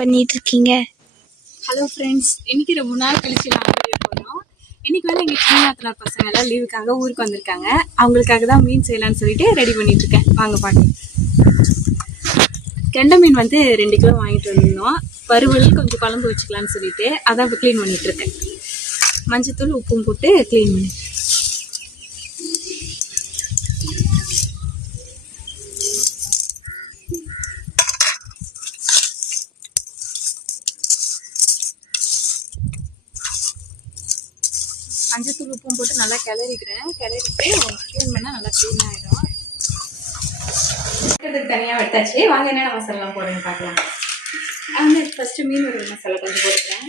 பண்ணிட்டு இருக்கீங்க? Hello friends, இன்னைக்கு ரொம்ப நாள் கழிச்சு நாங்கள் வீடியோ போடுறோம். இன்னைக்கு வந்து எங்கள் சின்ன நாத்தனார் பசங்க எல்லாம் லீவுக்காக ஊருக்கு வந்திருக்காங்க. அவங்களுக்காக தான் மீன் செய்யலான்னு சொல்லிட்டு ரெடி பண்ணிட்டு இருக்கேன். வாங்க பார்க்கலாம். கெண்டை மீன் வந்து 2 கிலோ வாங்கிட்டு வந்திருந்தோம். வறுவல் கொஞ்சம் குழம்பு வச்சுக்கலான்னு சொல்லிட்டு அதான் இப்போ க்ளீன் பண்ணிட்டு இருக்கேன். மஞ்சத்தூள் உப்பும் போட்டு க்ளீன் பண்ணி மஞ்சத்தூள் உப்பும் போட்டு நல்லா கிளறிட்டு க்ளீன் பண்ணால் நல்லா க்ளீன் ஆகிடும். எடுக்கிறதுக்கு தனியாக எடுத்தாச்சு. வாங்க என்னென்ன மசாலாலாம் போடுறேன்னு பார்க்கலாம். வந்து ஃபஸ்ட்டு மீன் உருள் மசாலா கொஞ்சம் போட்டுக்கிறேன்.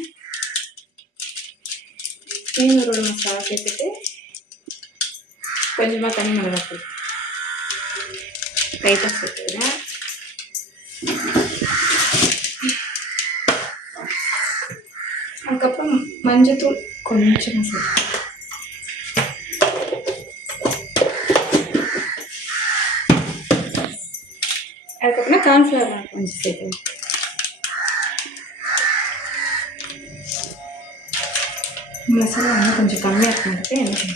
மீன் உருள் மசாலா சேர்த்துட்டு கொஞ்சமாக தனி மிளகாத்தூள் லைட்டாக சேர்த்துக்கிறேன். அதுக்கப்புறம் மஞ்சத்தூள் கொஞ்சம் சேர்த்து, அதுக்கப்புறம் கார்ன்ஃப்ளவர் கொஞ்சம் சேர்த்துவேன். மசாலா வந்து கொஞ்சம் கம்மியாக இருக்கிறது எனக்கு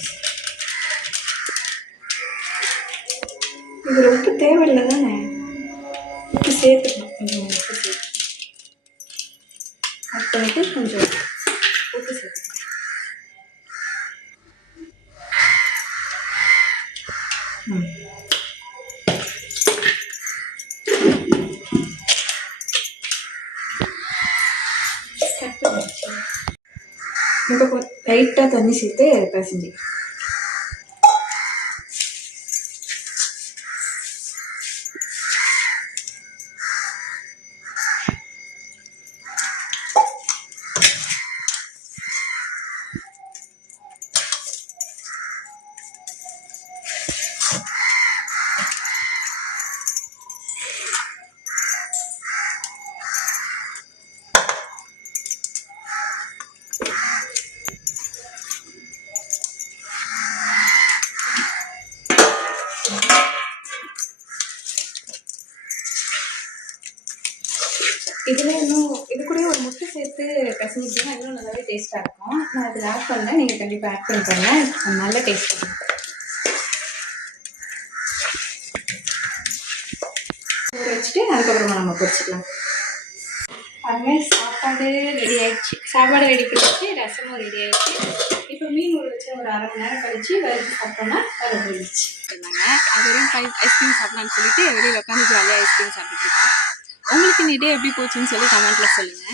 இதில் உப்பு தேவையில்லை தானே, உப்பு சேர்த்துக்கலாம். கொஞ்சம் உப்பு சேர்த்து கட் பண்ணிவிட்டு கொஞ்சம் உப்பு சேர்த்துக்கலாம். இப்போ லைட்டாக தண்ணி சேர்த்து பிசைஞ்சு இதில் இன்னும் இது கூட ஒரு முட்டை சேர்த்து பிசைஞ்சிட்டிங்கன்னா இன்னும் நல்லாவே டேஸ்ட்டாக இருக்கும். நான் இதில் ஆட் பண்ணேன், நீங்கள் கண்டிப்பாக ஆட் பண்ணி பாருங்கள், நல்ல டேஸ்ட் இருக்கும். ஊற வச்சுட்டு அதுக்கப்புறமா நம்ம பொரிச்சிக்கலாம். அதுமாதிரி சாப்பாடு ரெடி ஆகிடுச்சு. சாப்பாடு ரெடி பண்ணிச்சு, ரசமும் ரெடி ஆகிடுச்சு. இப்போ மீன் ஊற வச்சு ஒரு 1/2 மணி நேரம் கழிச்சு வறுத்து சாப்பிட்டோம்னா அதை போயிடுச்சு. அது வரையும் ஐஸ்கிரீம் சாப்பிடலான்னு சொல்லிட்டு வெளியில் உட்காந்து ஜாலியாக ஐஸ்கிரீம் சாப்பிட்டுருக்கோம். உங்களுக்கு இந்த டே எப்படி போச்சுன்னு சொல்லி கமெண்ட்ல சொல்லுங்க.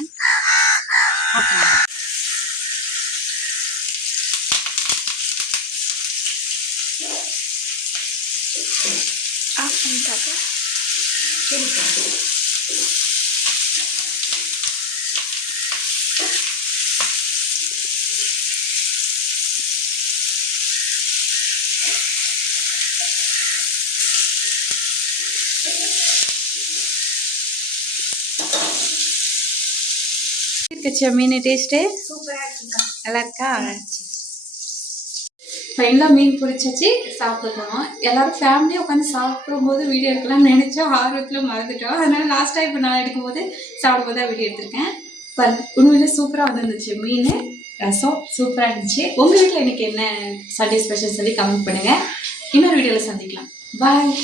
மீன் டேஸ்ட்டு சூப்பராக இருக்குங்க. நல்லா இருக்கா? ஃபைனலாக மீன் பொரிச்சாச்சு, சாப்பிட்டுக்கணும். எல்லாரும் ஃபேமிலியாக உட்காந்து சாப்பிடும்போது வீடியோ எடுக்கலாம்னு நினச்சா ஆர்வத்தில் மறந்துட்டோம். அதனால லாஸ்ட்டாக இப்போ நான் எடுக்கும்போது சாப்பிடும்போது தான் வீடியோ எடுத்திருக்கேன். உண்மையிலே சூப்பராக வந்துருந்துச்சு. மீன் ரசம் சூப்பராக இருந்துச்சு. உங்கள் வீட்டில் எனக்கு என்ன சண்டே ஸ்பெஷல் சொல்லி கமெண்ட் பண்ணுங்கள். இன்னொரு வீடியோவில் சந்திக்கலாம். பாய்.